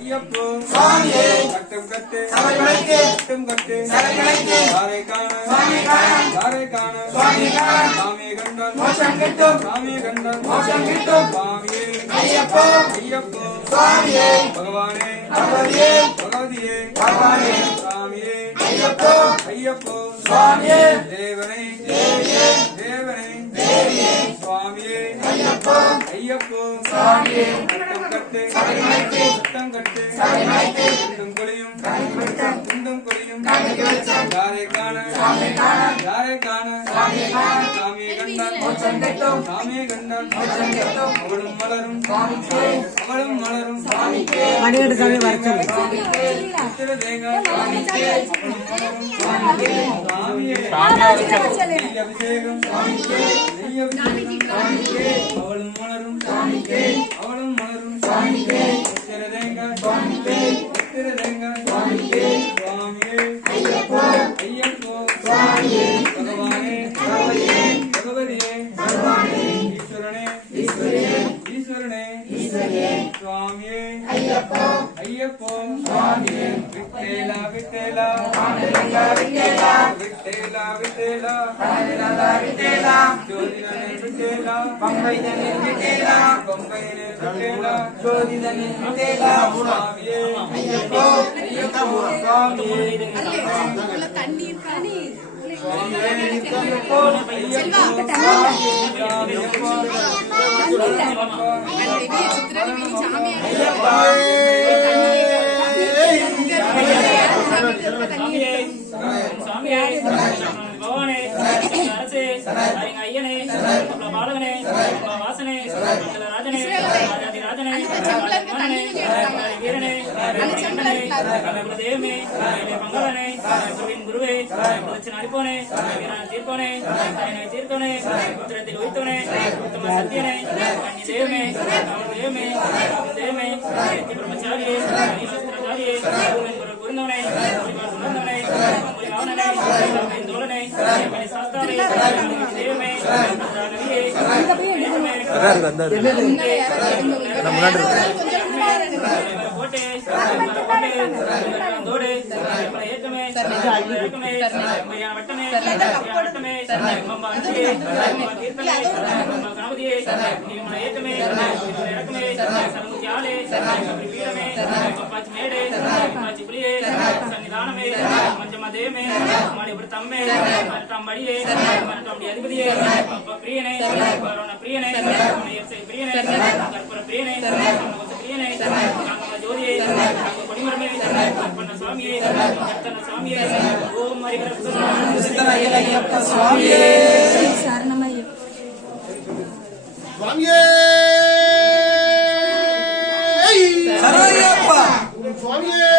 ஐயப்போ. சுவாமியே. கட்டம் கட்டு. சபரிமலைக்கு கட்டம் கட்டு. சபரிமலைக்கு யாரை காண? சுவாமியை காண. யாரை காண? சுவாமியை காண. சாமியை கண்டால் மோட்சம் கிட்டும். சாமியை கண்டால் மோட்சம் கிட்டும். சுவாமியே ஐயப்போ. ஐயப்போ. சுவாமியே. பகவானே. பகவதியே. பகவதியே. பகவானே. சாமியே. ஐயப்போ. ஐயப்போ. சுவாமியே. தேவனே. தேவியே. தேவனே. தேவியே. சுவாமியே. ஐயப்போ. ஐயப்போ. சுவாமியே. கட்டம் கட்டு சத்தம் கட்டு குண்டும் கொலியும் குண்டும் கொலியும் யாரை காண? யாரை காண? சாமியை கண்டான் சாமியை கண்டான் அவளும் மலரும். அவளும் மலரும். மணிகண்ட சாமி அவளும் மலரும். அவளும் மலரும் தேங்காய் சுவாமியே. ஐயப்போ. ஐயப்போ. சுவாமியே. பகவானே. பகவதியே பகவதியே. பகவானே. ஈஸ்வரனே. ஈஸ்வரியே ஈஸ்வரனே. ஈஸ்வரியே சுவாமியே. ஐயப்போ. ஐயப்போ. சுவாமியே. விட்டேலா విట్టేలా విట్టేలా విట్టేలా విట్టేలా జోదిదనే విట్టేలా పంగైదనే విట్టేలా పంగైదనే విట్టేలా జోదిదనే కానీ பகவானே அரசே ஐயனே பாலகனே வாசனே ராஜனே ராஜனே வீரனே குலதேவமே மங்களனே குருவே நடிப்போனே தீர்ப்போனே தீர்த்தோனே புத்திரத்தில் வைத்தோனே உத்தம சத்தியனே தேவமே தேவமே தேவமே பிரம்மச்சாரியே பிரம்மச்சாரியே இருந்தவனை சுமந்தவனை ఒకటే ఒకటే తోడే ఏకమే ఏకమే వట్టమే వట్టమే తీర్థమే గణపతియే మన ఏకమే రకమే సర్వముత్యాలే పీడమే పచ్చి మేడే పచ్చి పులియే సన్నిధానమే மஞ்சமதேமே மணி விருத்தம்மே மரட்டம் வழியே மரட்டம் அதிபதியே பிரியனே பிரியனே பிரியனே கற்பூர பிரியனே பிரியனே ஜோதியை பணிமரமே கற்பன சாமியே சுவாமியே! சரணமய்யப்ப சுவாமியே!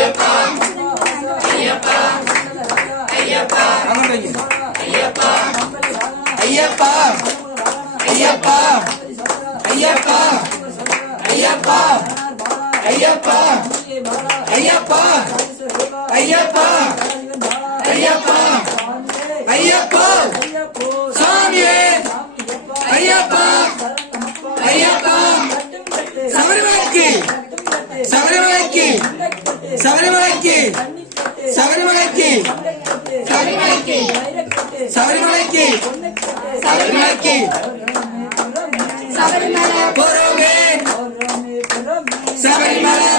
ஐயப்பா ஐயப்பா ஐயப்பா ஐயப்பா ஐயப்பா ஐயப்பா ஐயப்பா ஐயப்பா நானார் பாலா ஐயப்பா ஐயப்பா ராஜேஸ்வரேவா ஐயப்பா ராஜீவன் பாலா ஐயப்பா சுவாமியே ஐயப்பா ஐயப்போ சாமியே சாமியப்பா ஐயப்பா சரணமப்பா ஐயப்பா கட்டும் கட்டு சபரிமலைக்கு கட்டும் கட்டு சபரிமலைக்கு கட்டு சபரிமலைக்கு சபரிமலைக்கு சபரிமலைக்கு சபரிமலைக்கு சபரிமலைக்கு சபரிமலை போறோமே சபரிமலை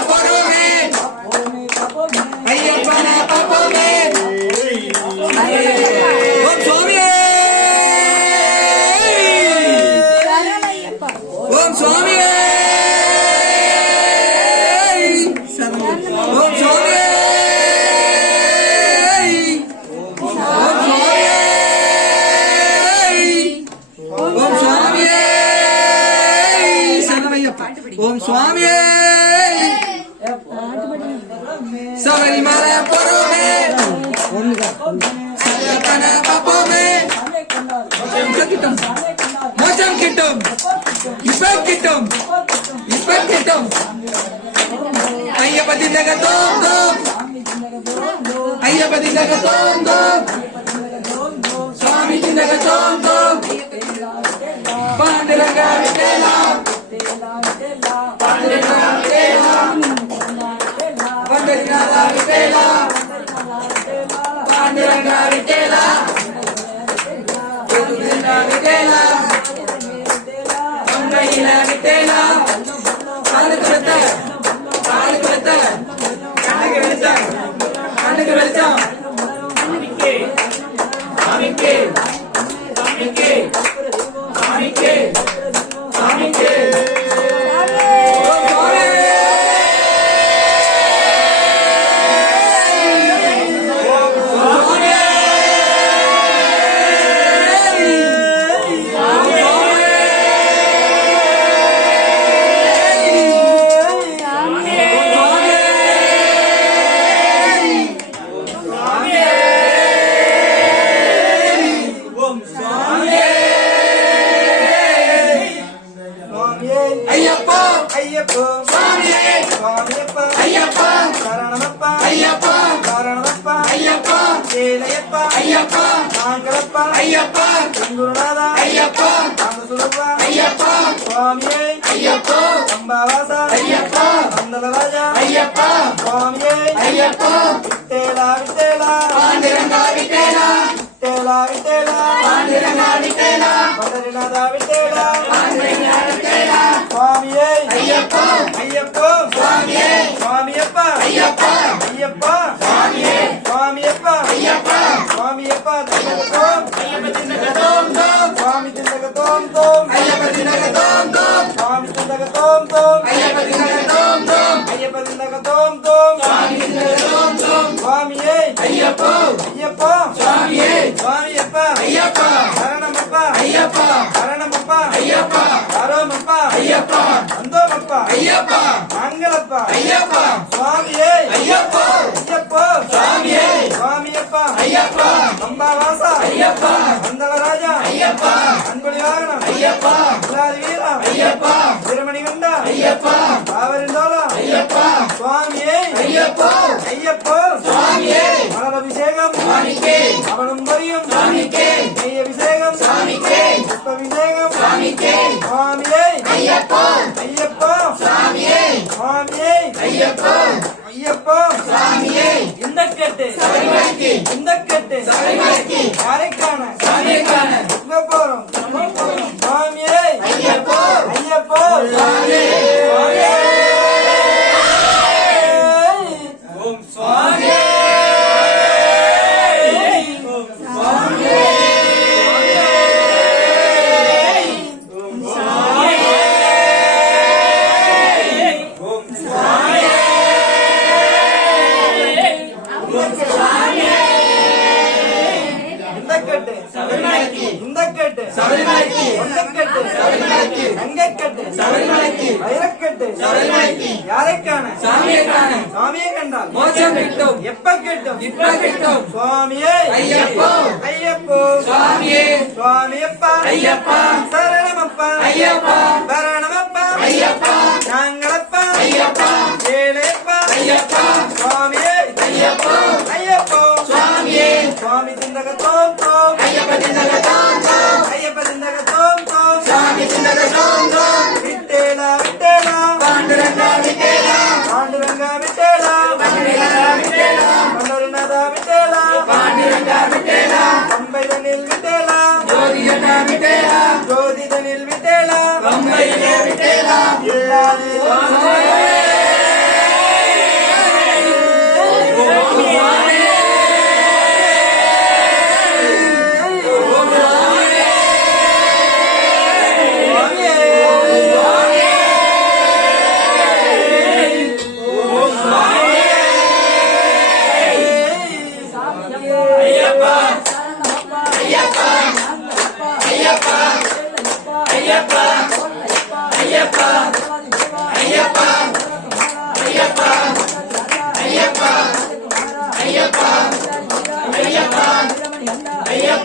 ஐயப்பா. சரணமப்பா. ஐயப்பா. சரணமப்பா. ஐயப்பா. அரோமப்பா ஐயப்பா. அந்தோமப்பா ஐயப்பா. மங்களப்பா. ஐயப்பா. சுவாமியே. ஐயப்பா. ஐயப்போ. சுவாமியே. சுவாமியப்பா. ஐயப்பா. அம்பாவாசா. ஐயப்பா. மந்தளராஜா ஐயப்பா. அன்புலி வாகனம் ஐயப்பா. குலாதி வீரா ஐயப்பா. திருமணி கண்டா ஐயப்பா. பாவரிந்தோலா ஐயப்பா. சுவாமியே. ஐயப்பா. ஐயப்போ. சுவாமியே. ஐயப்பா ஐயப்போ சுவாமியே சுவாமியே ஐயப்பா ஐயப்போ சுவாமியே இந்த கட்டு. சபரிமலைக்கு. இந்த கட்டு. சபரிமலைக்கு. யாரைக்கான? சாமியக்கான. போறோம்? சுவாமியே ஐயப்போ ஐயப்போ சுவாமியே ஒட்டக்கட்டு சபரிமலைக்கு. ஒட்டக்கட்டு சபரிமலைக்கு. கங்கைக்கட்டு சபரிமலைக்கு. வைரக்கட்டு சபரிமலைக்கு. யாரைக்கான? சாமியை காண சாமியை கண்டால். மோட்சம் கிட்டும். எப்ப கிட்டும்? இப்ப கிட்டும். சுவாமியே. ஐயப்போ. ஐயப்போ. சுவாமியே. சுவாமியப்பா. ஐயப்பா. சரணமப்பா. ஐயப்பா. சரணமப்பா. ஐயப்பா. நாங்களப்பா. ஐயப்பா. ஏழையப்பா. ஐயப்பா. சுவாமியே. ஐயப்போ. ஐயப்போ. சுவாமியே. சுவாமி திண்டகத்தோ Ayyappa திண்டகத்தோ விட்டேலா. பம்பையிலே விட்டேலா.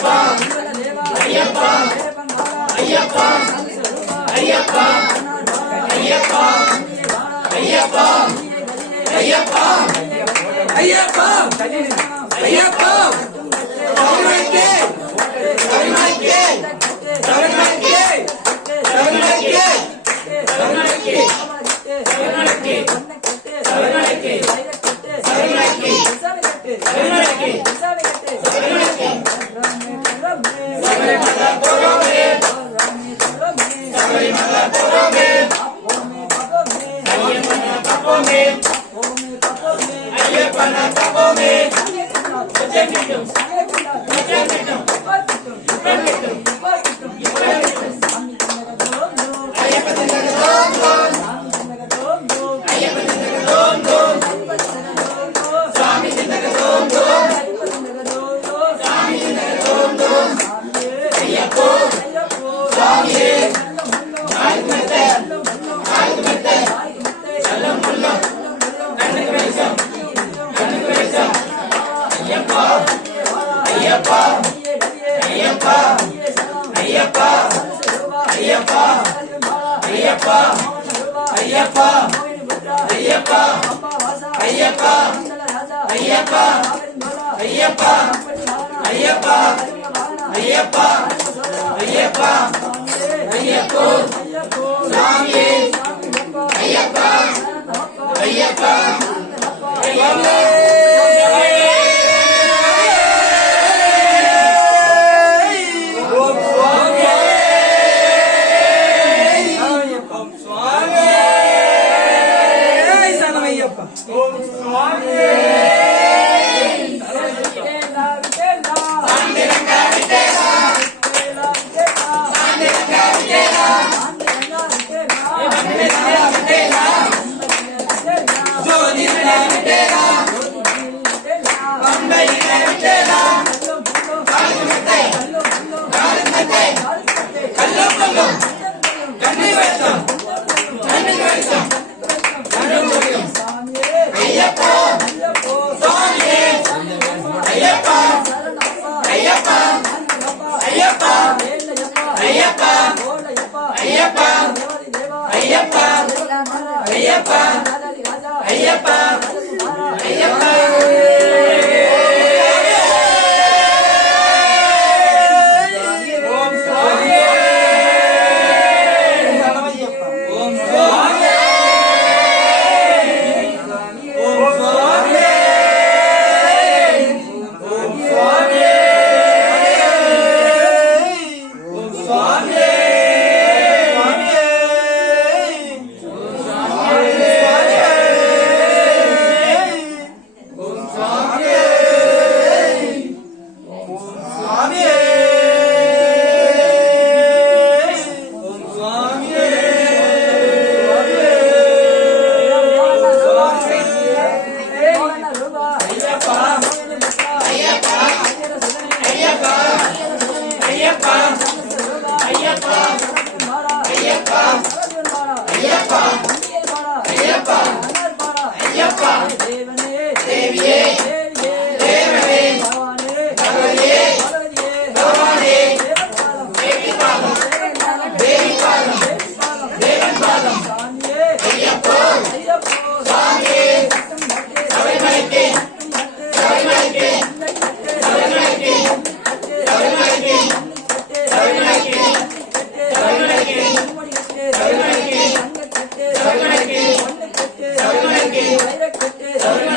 Ayyappa Ayyappa Ayyappa Ayyappa Ayyappa Ayyappa Ayyappa Ayyappa Ayyappa தமிழ்நாட்டே தமிழ்நாட்டே தமிழ்நாட்டே தமிழ்நாட்டே தமிழ்நாட்டே தமிழ்நாட்டே தமிழ்நாட்டே தமிழ்நாட்டே தமிழ்நாட்டே sana kabome. Oje mi dum. Ayyappa. Ayyappa. Sorry.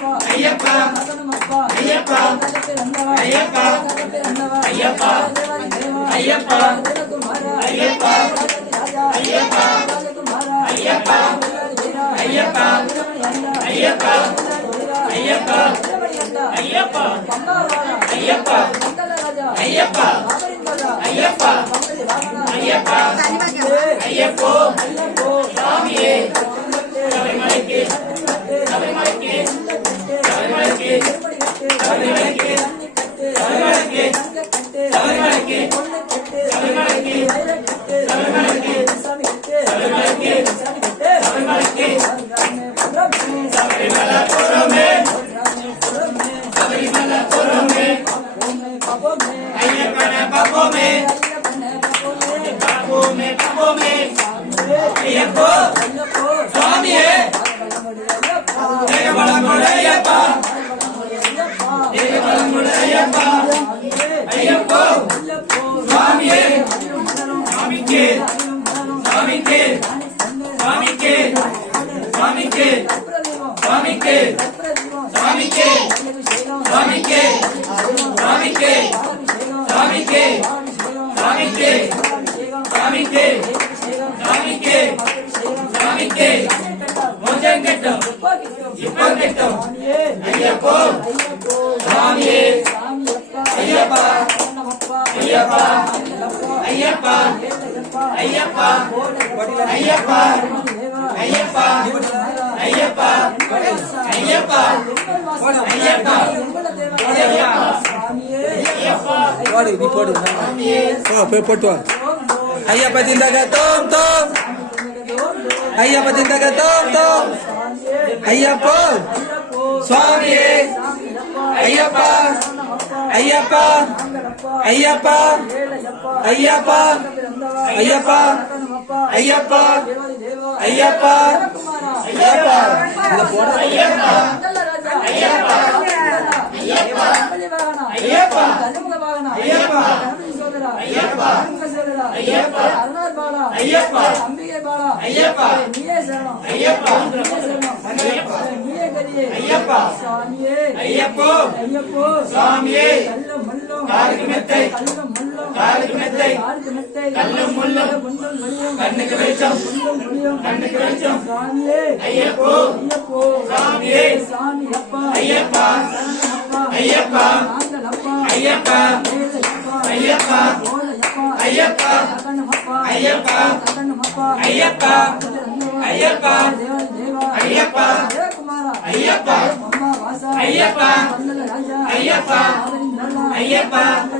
Ayyappa Ayyappa Ayyappa Ayyappa Ayyappa Ayyappa Ayyappa Ayyappa Ayyappa Ayyappa Ayyappa Ayyappa Ayyappa Ayyappa Ayyappa Ayyappa ஐயப்போ சாமியே சபரிமலைக்கு स्वामी है சாமிக்கு சாமிக்கு சாமிக்கு ஐயப்பா ஐயப்பா ஐயப்பா ஐயப்பா ஐயப்பா போடு நீ போடு. போய் போட்டு வா. ஐயப்ப திண்டக தோம் தோம். ஐயப்ப திண்டக தோம் தோம். ஐயப்போ. சுவாமியே ஐயப்பா. ஐயப்பா. ஐயப்பா. ஐயப்பா. ஐயப்பா. ஐயப்பா. ஐயப்பா. ஐயப்பா. இந்த போட. ஐயப்பா. ஐயப்பா. ஐயப்பா. ஐயப்பா. ஐயப்பா. அம்பிகை பாலா. ஐயப்பா. நீயே சரணம். ஐயப்பா. நீயே சரணம். நீயே கதியே ஐயப்பா. சுவாமியே ஐயப்போ. ஐயப்போ. சுவாமியே கல்லும் முள்ளும் காலுக்கு மெத்தை. கல்லும் முள்ளும். கண்ணுக்கு வெளிச்சம். கண்ணுக்கு வெளிச்சம். ஐயப்போ. ஐயப்போ. சுவாமியே சாமி அப்பா ஐயப்பா. ஐயப்பா. ஐயப்பா. ஐயப்பா. ஐயப்பா. ஐயப்பா. ஐயப்பா. ஐயப்பா. ஐயப்பா. ஐயப்பா. ஐயப்பா. ஐயப்பா. ஐயப்பா.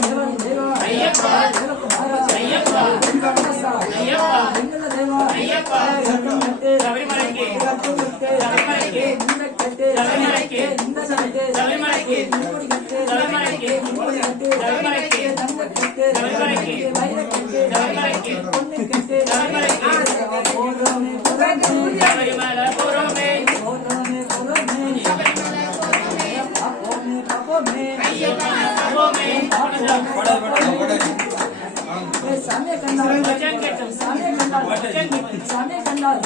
ஐயப்பா வெங்கட தேவா ஐயப்பா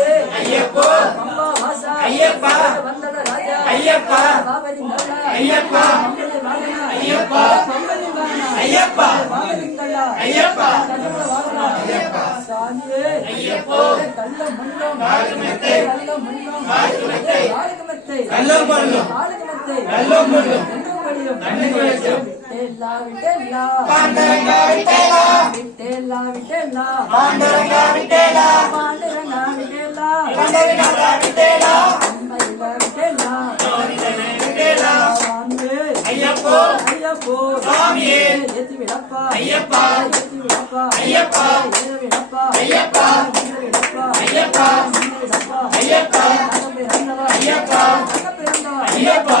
ஐயப்பா ஐயப்பா அம்பா வாசா ஐயப்பா வந்தட ராஜா ஐயப்பா பாவதி நல்லா ஐயப்பா மங்கள வாகனா ஐயப்பா மங்கள வாகனா ஐயப்பா வாகனங்களா ஐயப்பா கஜமல வாகனா சாமியே ஐயப்போ கள்ள முன்னம் காலுமெத்தை. கள்ள முன்னம் காலுமெத்தை. காலுமெத்தை கல்லம் கொள்ளும். காலுமெத்தை கல்லம் கொள்ளும். கண்ணும் படியும் கண்ணும் படியும். விட்டேலா விட்டேலா பாண்டரங்கா விட்டேலா விட்டேலா விட்டேலா பாண்டரங்கா விட்டேலா பாண்டரங்கா விட்டேலா பாண்டரங்கா விட்டேலா அம்மையில விட்டேலா விட்டேலா சாமியே ஐயப்போ ஐயப்போ சாமியே. ஏத்தி விடப்பா ஐயப்பா. ஏத்தி விடப்பா ஐயப்பா. ஏற விடப்பா ஐயப்பா. ஐயப்பா. ஐயப்பா. ஐயப்பா. ஐயப்பா. வரதா ஐயப்பா.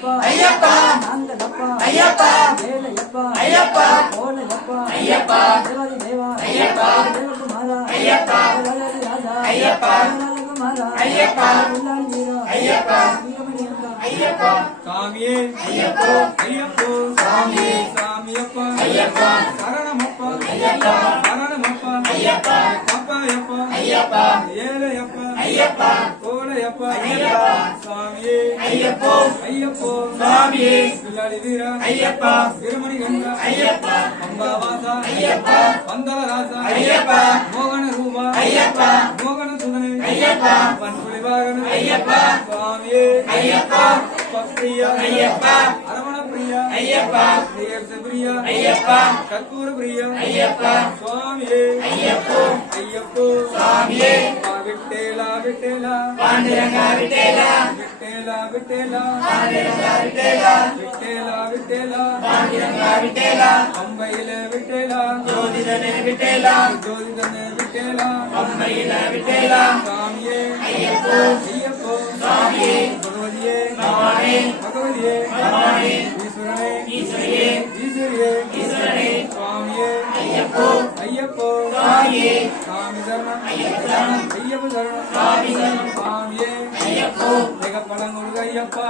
ஐயப்பா. ஐயப்பா. நாங்கலப்பா ஐயப்பா. வேலையப்பா ஐயப்பா. ஓலையப்பா ஐயப்பா. தேவாதி தேவா ஐயப்பா. தேவகுமாரா ஐயப்பா. தேவராஜ ராஜா ஐயப்பா. தேவராஜகுமாரா ஐயப்பா. உள்ளாடி வீரா ஐயப்பா. வீரமணி அக்கா ஐயப்பா சாமியே ஐயப்போ ஐயப்போ சாமியே. சாமியப்பா ஐயப்பா. சரணமப்பா ஐயப்பா. சரணமப்பா ஐயப்பா. அப்பாயப்பா ஐயப்பா. ஏழையப்பா ஐயப்பா. கோலையப்பா ஐயப்பா. சாமியே ஐயப்போ. ஐயப்போ சாமியே. பிள்ளாடி வீரா ஐயப்பா. வீரமணி கங்கா ஐயப்பா. அம்பாவாசா ஐயப்பா. வந்தல ராசா ஐயப்பா. மோகன ரூபா ஐயப்பா. மோகன சுதனே ஐயப்பா. பண்புலி வாகன ஐயப்பா. சுவாமியே ஐயப்பா. பக்தியா ஐயப்பா. அரவண பிரியா ஐயப்பா. பிரியா ஐயப்பா. கற்பூர பிரியா ஐயப்பா. சுவாமியே. ஐயப்போ. ஐயப்போ. சாமியே. வா விட்டேலா விட்டேலா பாண்டுரங்கா விட்டேலா விட்டேலா விட்டேலா பாண்டுரங்கா விட்டேலா விட்டேலா விட்டேலா பாண்டுரங்கா விட்டேலா அம்பையில விட்டேலா. ஜோதிடனே விட்டேலா. ஜோதிதனே விட்டேலா. அம்மையில விட்டேலா. சாமியே ஐயப்போ. சரணம் ஐயப்ப சரணம். ஐயப்ப சரணம் சாமி சரணம். சுவாமியே ஐயப்போ. மிக பழங்குருக ஐயப்பா